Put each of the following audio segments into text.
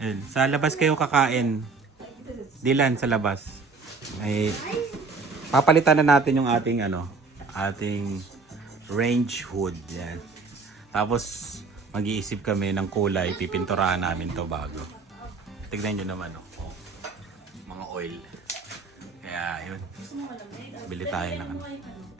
Ayun, sa labas kayo kakain. Dilan, sa labas. Ay, papalitan na natin yung ating ano, ating range hood. Yan. Tapos, mag-iisip kami ng kulay, pipinturahan namin to bago. Tignan nyo naman, oh. Mga oil. Kaya, yun. Bili tayo ng ano.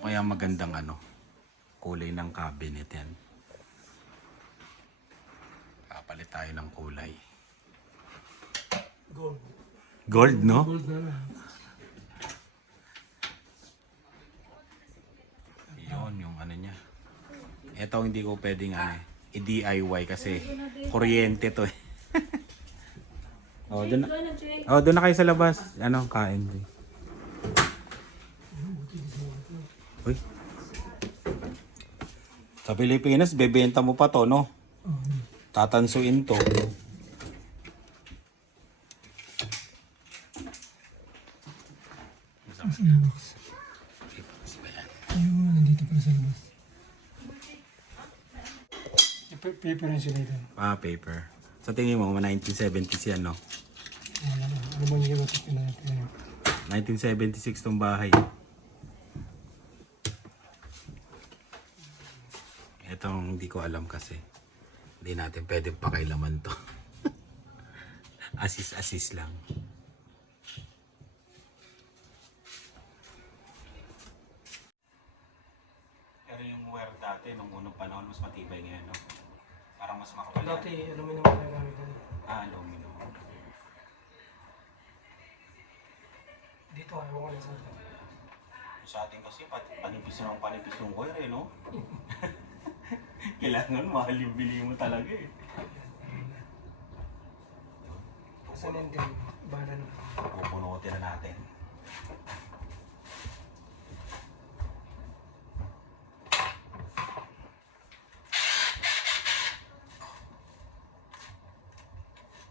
ano kaya magandang ano? Kulay ng cabinet yan. Kapalit tayo ng kulay. Gold. Gold, no? Gold na lang. Yun, yung ano niya. Ito hindi ko pwedeng ano, eh, i-DIY kasi kuryente to eh. oh, doon na, oh, doon na kayo sa labas. Ano, kain. Jay. Uy. Sa Pilipinas, bebenta mo pa to, no? Tatansuin to. Yung box. Ayun, nandito pala sa labas. Pa- Paper na sila ito. Ah, paper. Sa tingin mo, mga 1970s yan, no? Wala na. Ano ba yung natin? 1976 tong bahay. Itong hindi ko alam kasi. Hindi natin pwedeng pakailaman to. Assist-assist lang. Mahal yung bili mo talaga eh. Saan yan din? Bala na. Pupunutin na natin.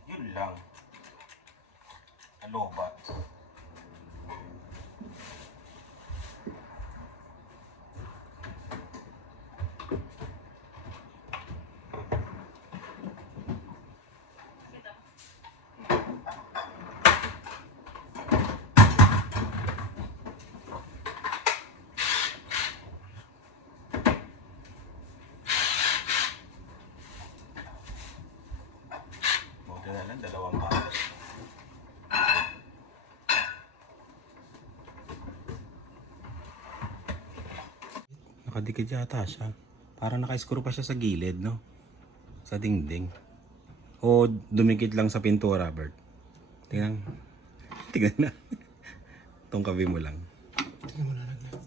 Yun lang. Alobat. Na lang, dalawang patas. Nakadikit yata siya. Parang naka-screw pa siya sa gilid, no? Sa dingding. O dumikit lang sa pintura, Bert. Tingnan. Tingnan na. Tungkabi mo lang. Tingnan mo nalaglag.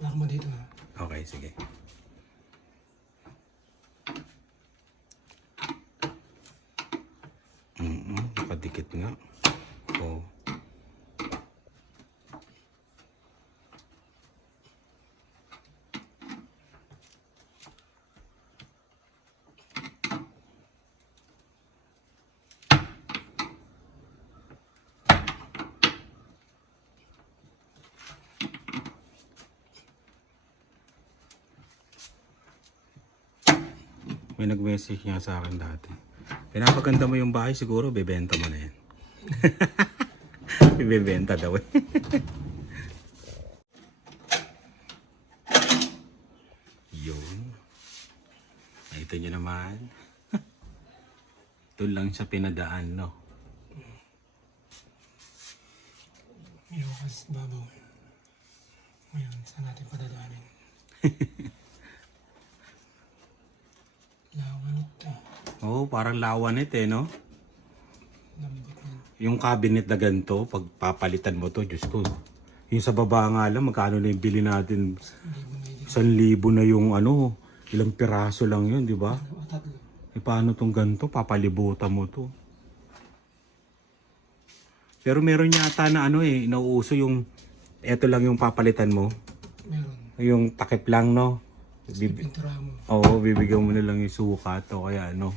Wala ka mo dito ha. Okay, sige. Mm nakadikit nga. Oh. May nag-message niya sa akin dati. Pinapaganda mo yung bahay, siguro bebenta mo na yan. Ibebenta daw eh. Yun. Nakita niyo naman. Doon lang siya pinadaan, no? Iwakas babaw. Ngayon, saan natin padadaanin? Lawan ito. Oo, oh, parang lawanit eh, no? Yung cabinet na ganito, pag papalitan mo to, Diyos ko, Yung sa baba nga lang, magkano na yung bili natin? Isang libo na yung ano, ilang piraso lang yun, di ba? E paano tong ganito? Papalibutan mo to. Pero meron yata na ano eh, nauuso yung, eto lang yung papalitan mo. Meron. Yung takip lang, no? Bib-. Oo, bibigyan mo na lang yung sukat o kaya ano.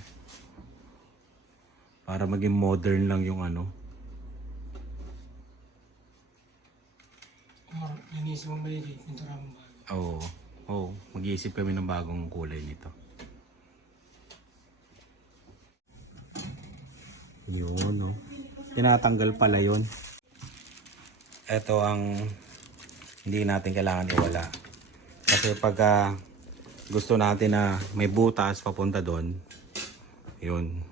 Para maging modern lang yung ano. Or linisin mo maigi. Pintura mo ba? Oo. Oo, mag-iisip kami ng bagong kulay nito. Yun, no? Tinatanggal pala yun. Ito ang hindi natin kailangan iwala. Kasi pag ah, gusto natin na may butas papunta doon, yun.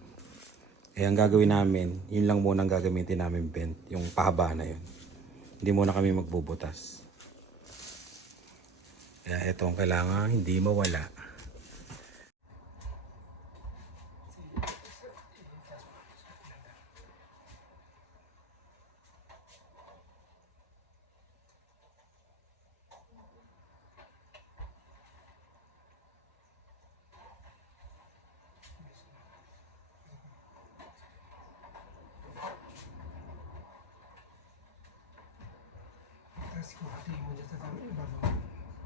Eh, ang gagawin namin, yun lang muna ang gagamitin namin bent, yung pahaba na yun. Hindi muna kami magbubutas. Kaya ito ang kailangan hindi mawala. Tapos kung hatiin mo dyan sa tama, ibaba.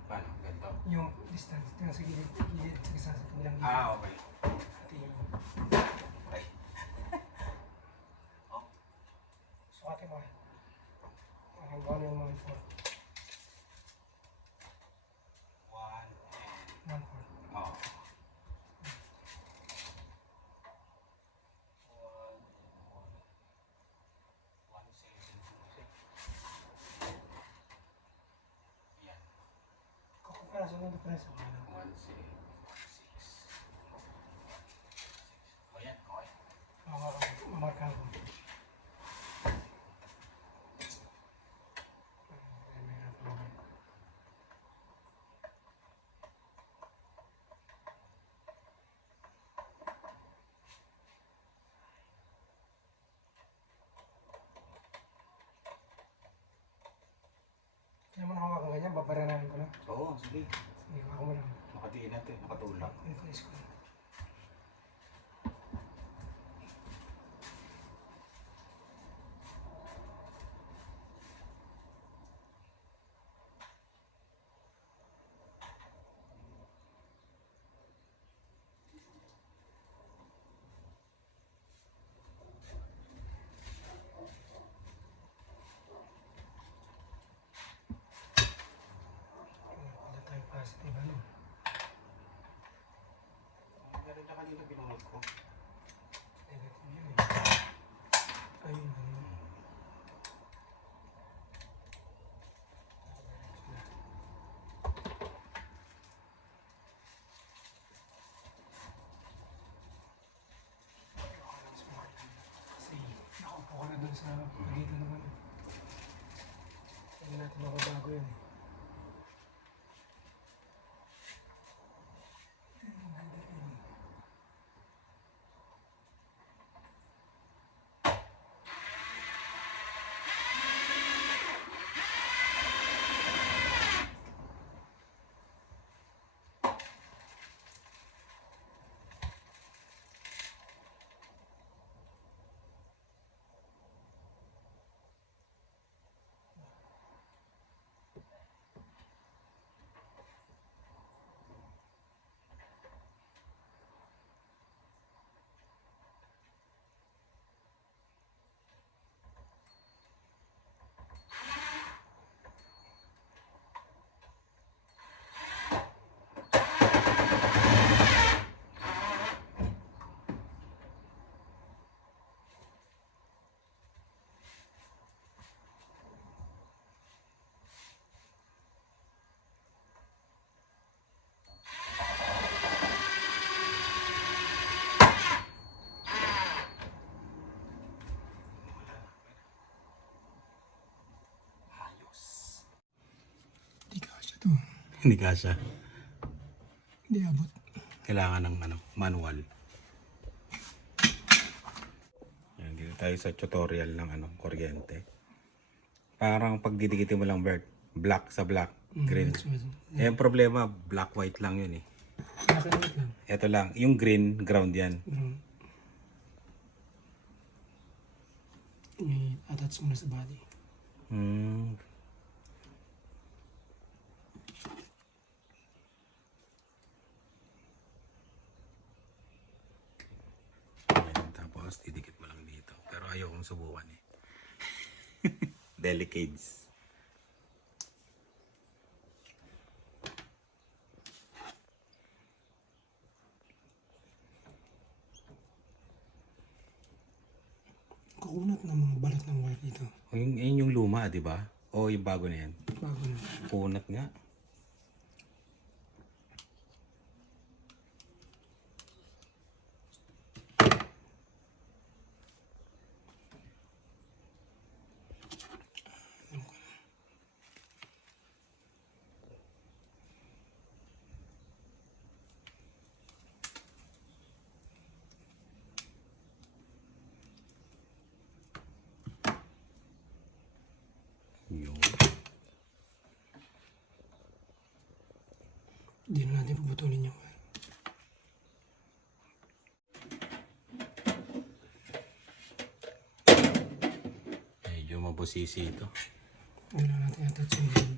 Paano? Ganito? Yung distance. Tingnan sa gilid. Gilid. Sa isa sa kabilang gilid. Ah, okay. Hatiin mo. Okay. Sukatin mo. Gano'n yung mga four. One One four. Oh. Kung kaya sa mga depresa. Mamarkahan ko. Kaya mo nakawakan ganyan, lang. Oo, sige. Hindi, ako mo lang. Nakatiin natin, nakatulak. Hindi ko. Wala tayong positive ano. Ganun na kanina pinunod ko. Negative yun eh. Ayun, ayun. Kasi nakaupo ka na dun sa pagitan naman. Hindi natin mababago yun eh. Hindi kasya to. Hindi kasha. Hindi abot. Kailangan ng ano, manual. Yan, dito tayo sa tutorial ng ano, kuryente. Parang pag didikitin mo lang Bert, black sa black, green. That's what- Eh, ang problema, black white lang yun eh. Nakalimit lang. Ito lang, yung green, ground yan. Pero, i-attach mo na sa body. Hmm. Ayan, tapos didikit mo lang dito. Pero ayaw kong subukan eh. Delicates. Kukunat ng mga balat ng wire dito. O, yung, yun yung luma, di ba? O yung bago na yan. Bago na. Punat nga. Yun. Hindi na natin puputulin yung wire. Medyo mabusisi ito. Hindi na natin attach yung wire.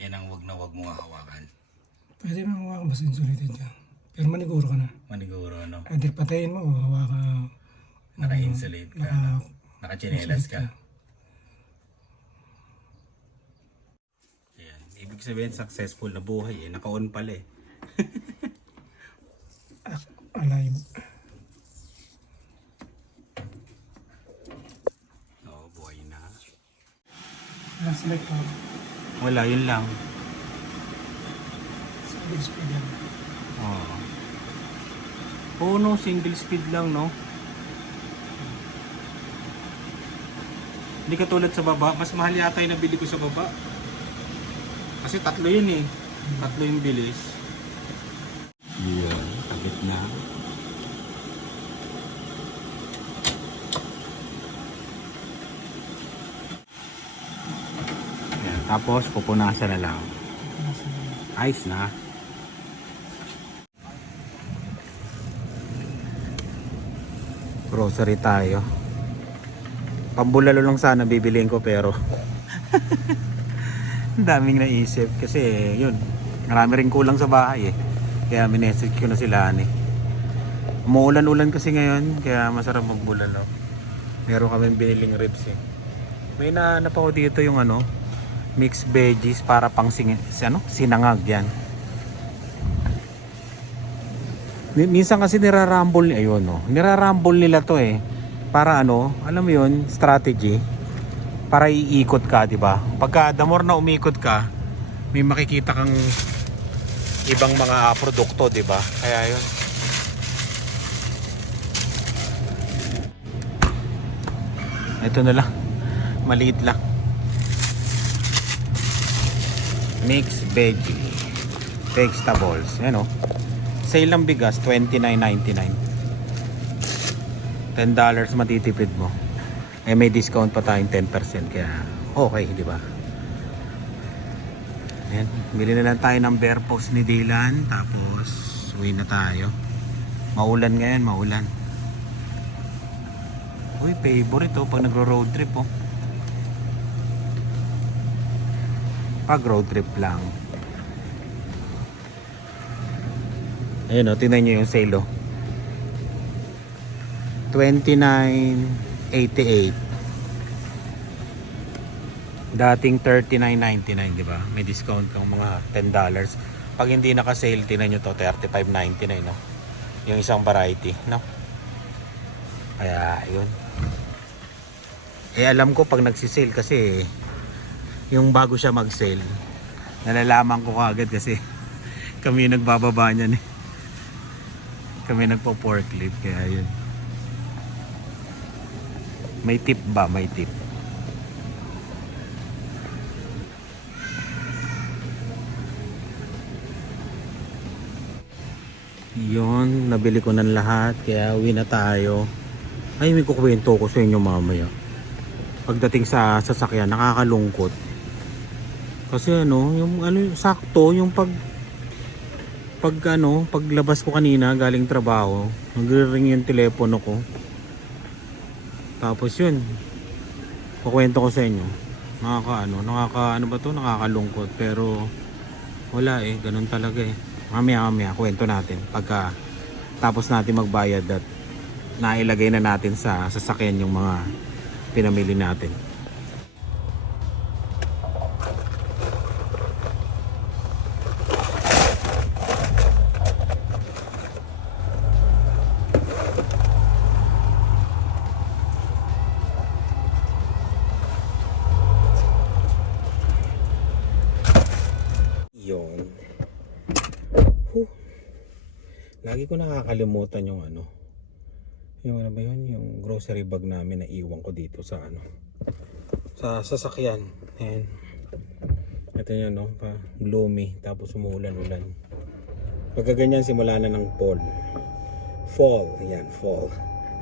Yan ang wag na wag mo hawakan. Pwede na hawakan basta insulated dyan. Pero maniguro ka na. Maniguro, no? Either patayin mo o hawakan. Naka-insulate ka. Naka, Naka-chinelas ka. Ayan. Ibig sabihin, successful na buhay eh. Naka-on pala eh. alive. Oo, buhay na. Wala select ko. Wala, yun lang. Single speed yan. Oo. Oo, no. Single speed lang, no? Hindi katulad sa baba. Mas mahal yata yung nabili ko sa baba. Kasi tatlo yun eh. Tatlo yung bilis. Yun. Kabit na. Yan. Tapos pupunasan na lang. Ayos na. Grocery tayo. Pambulalo lang sana bibiliin ko pero ang daming naisip kasi yun, marami rin kulang sa bahay eh. Kaya minessage ko na sila ani. Umuulan-ulan kasi ngayon kaya masarap magbulalo. Meron kami biniling ribs eh. May nahanap ako dito yung ano, mixed veggies para pang sing, si ano, sinangag yan. Mi- Minsan kasi nirarumble, ayun no, nirarumble nila to eh. Para ano, alam mo yun, strategy. Para iikot ka, di ba? Pagka the more na umikot ka, may makikita kang ibang mga produkto, di ba? Kaya yun. Ito na lang. Maliit lang. Mixed veggie. Vegetables. Yan o. Sale ng bigas, $29.99. $10 matitipid mo. Eh may discount pa tayong 10% kaya okay, di ba? Ayan, bili na lang tayo ng bear post ni Dylan tapos uwi na tayo. Maulan ngayon, maulan. Uy, favorite oh pag nagro-road trip oh. Pag road trip lang. Ayun oh, tingnan nyo yung sale oh. 29.88 Dating 39.99 di ba? May discount kang mga $10 Pag hindi naka-sale, tingnan nyo to 35.99 no? Yung isang variety no? Kaya yun Eh alam ko pag nagsisale kasi Yung bago siya mag-sale Nalalaman ko kagad kasi Kami nagbababa niyan eh Kami nagpo-forklift kaya yun may tip ba? May tip. Yun, nabili ko ng lahat kaya uwi na tayo. Ay, may kukwento ko sa inyo mamaya. Pagdating sa sasakyan, nakakalungkot. Kasi ano, yung ano, sakto, yung pag pag ano, paglabas ko kanina galing trabaho, nagre-ring yung telepono ko. Tapos yun, kukwento ko sa inyo. Nakaka ano, nakaka ano ba to? Nakakalungkot pero wala eh, ganun talaga eh. Mamaya mamaya kwento natin pagka tapos natin magbayad at nailagay na natin sa sasakyan yung mga pinamili natin. Nakakalimutan yung ano. Yung ano ba yun? Yung grocery bag namin na iwan ko dito sa ano. Sa sasakyan. Ayan. Ito yun no. Pa, gloomy. Tapos umuulan-ulan. Pagka ganyan simula na ng fall. Fall. Ayan. Fall.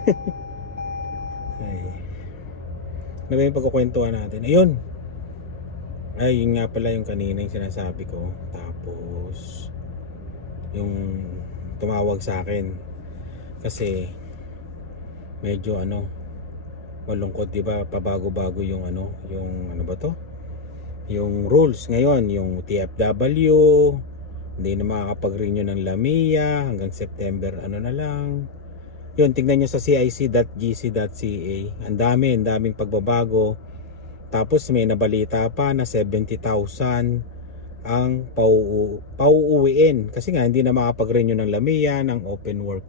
Ay. Ano ba yung pagkukwentuhan natin? Ayun. Ay, yun nga pala yung kanina yung sinasabi ko. Tapos, yung tumawag sa akin. Kasi, medyo ano, malungkot, di ba? Pabago-bago yung ano, yung ano ba to? Yung rules ngayon, yung TFW, hindi na makakapag-renew ng Lamia hanggang September, ano na lang. Yun, tignan nyo sa cic.gc.ca. Ang dami, ang daming pagbabago. Tapos may nabalita pa na 70,000 ang pau pauuwiin kasi nga hindi na makapag-renew ng Lamia, ng open work,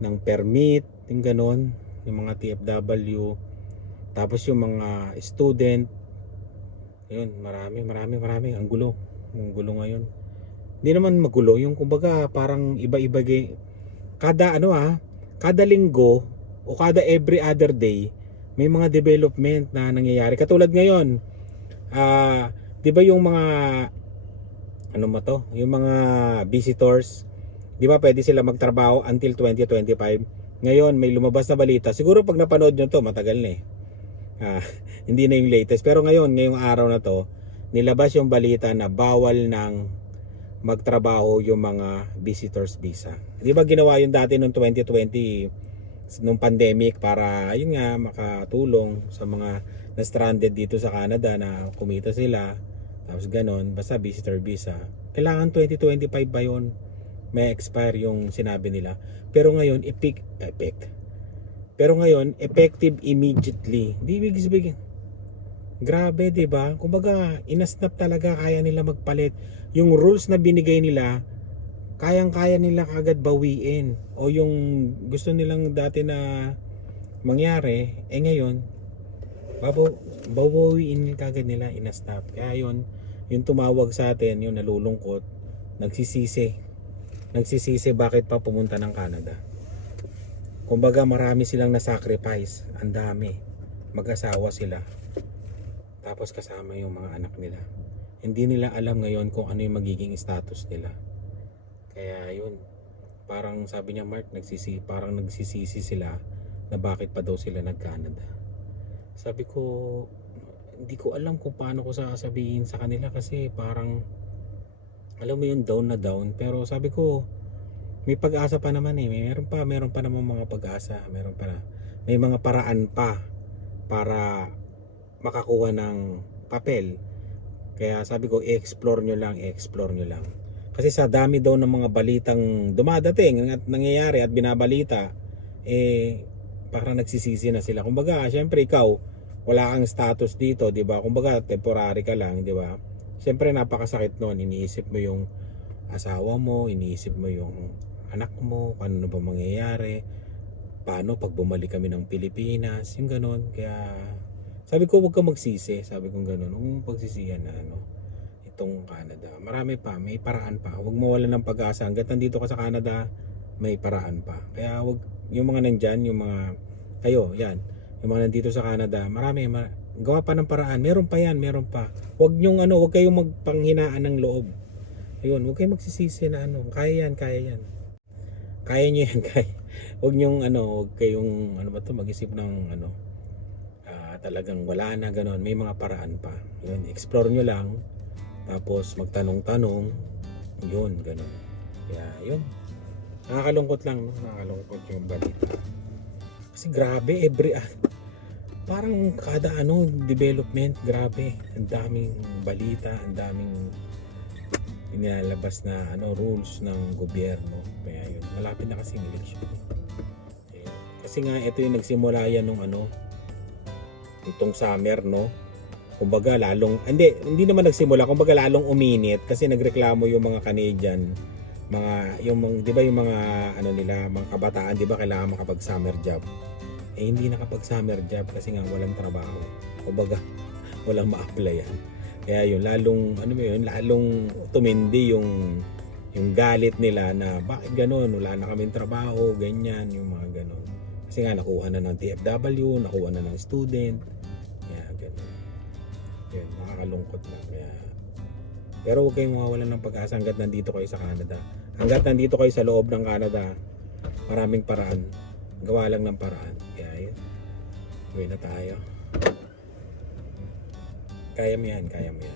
ng permit, yung ganon, yung mga TFW. Tapos yung mga student, yun, marami, marami, marami. Ang gulo. Ang gulo ngayon. Hindi naman magulo. Yung kumbaga parang iba-iba. Kada ano ah, kada linggo o kada every other day, may mga development na nangyayari. Katulad ngayon, ah, 'di ba yung mga ano mo to, yung mga visitors, 'di ba pwede sila magtrabaho until 2025. Ngayon may lumabas na balita. Siguro pag napanood nyo to, matagal na eh. Ah, hindi na yung latest. Pero ngayon, ngayong araw na to, nilabas yung balita na bawal ng magtrabaho yung mga visitors visa. 'Di ba ginawa yun dati noong 2020 nung pandemic para ayun nga makatulong sa mga na stranded dito sa Canada na kumita sila tapos ganon basta visitor visa kailangan 2025 ba yun? May expire yung sinabi nila. Pero ngayon epic epic. Pero ngayon effective immediately. Di ibig sabihin. Grabe 'di ba? Kumbaga inasnap talaga kaya nila magpalit. Yung rules na binigay nila kayang-kaya nila kagad bawiin. O yung gusto nilang dati na mangyari eh ngayon babaw babawiin kagad nila inastop. Kaya yun yung tumawag sa atin yung nalulungkot nagsisisi. Nagsisisi bakit pa pumunta ng Canada. Kumbaga marami silang na-sacrifice. Ang dami. Mag-asawa sila. Tapos kasama yung mga anak nila. Hindi nila alam ngayon kung ano yung magiging status nila. Kaya yun, parang sabi niya Mark, nagsisi, parang nagsisisi sila na bakit pa daw sila nag-Canada. Sabi ko, hindi ko alam kung paano ko sasabihin sa kanila kasi parang alam mo yun down na down. Pero sabi ko may pag-asa pa naman eh. May meron pa meron pa naman mga pag-asa. Meron pa na. May mga paraan pa para makakuha ng papel. Kaya sabi ko i-explore nyo lang i-explore nyo lang. Kasi sa dami daw ng mga balitang dumadating at nangyayari at binabalita, eh, parang nagsisisi na sila. Kumbaga, syempre ikaw, wala kang status dito, di ba? Kumbaga, temporary ka lang, di ba? Syempre, napakasakit noon. Iniisip mo yung asawa mo, iniisip mo yung anak mo, kung ano ba mangyayari, paano pag bumalik kami ng Pilipinas, yung ganun. Kaya, sabi ko, huwag kang magsisi. Sabi ko ganun, huwag mong pagsisihan na ano itong Canada. Marami pa, may paraan pa. Huwag mawalan ng pag-asa. Hanggat nandito ka sa Canada, may paraan pa. Kaya wag yung mga nandyan, yung mga kayo, yan. Yung mga nandito sa Canada, marami, ma- gawa pa ng paraan. Meron pa yan, meron pa. Huwag nyong ano, huwag kayong magpanghinaan ng loob. Ayun, huwag kayong magsisisi na ano. Kaya yan, kaya yan. Kaya nyo yan, kaya. Huwag niyong ano, huwag kayong ano ba to mag-isip ng ano ah, talagang wala na ganon. May mga paraan pa. Yun, explore nyo lang. Tapos magtanong-tanong. Yun, ganon. Kaya yun. Nakakalungkot lang, no? Nakakalungkot yung balita. Kasi grabe, every ah, parang kada ano, development, grabe. Ang daming balita, ang daming inilalabas na ano rules ng gobyerno. Kaya yun, malapit na kasing election. Ayun. Kasi nga ito yung nagsimula yan nung ano itong summer no. Kumbaga lalong hindi hindi naman nagsimula, kumbaga lalong uminit kasi nagreklamo yung mga Canadian mga yung mga, 'di ba yung mga ano nila, mga kabataan 'di ba kailangan makapag summer job. Eh hindi nakapag summer job kasi nga walang trabaho. Kumbaga walang ma-applyan. Kaya yun, lalong, ano mo yun, lalong tumindi yung, yung galit nila na bakit ganun, wala na kaming trabaho, ganyan, yung mga ganun. Kasi nga, nakuha na ng TFW, nakuha na ng student, kaya ganun. Yun, nakakalungkot lang. Kaya, pero huwag kayong mawawalan ng pag-asa hanggat nandito kayo sa Canada. Hanggat nandito kayo sa loob ng Canada, maraming paraan. Gawa lang ng paraan. Kaya yun, uwi na tayo. Kaya mo yan, kaya mo yan.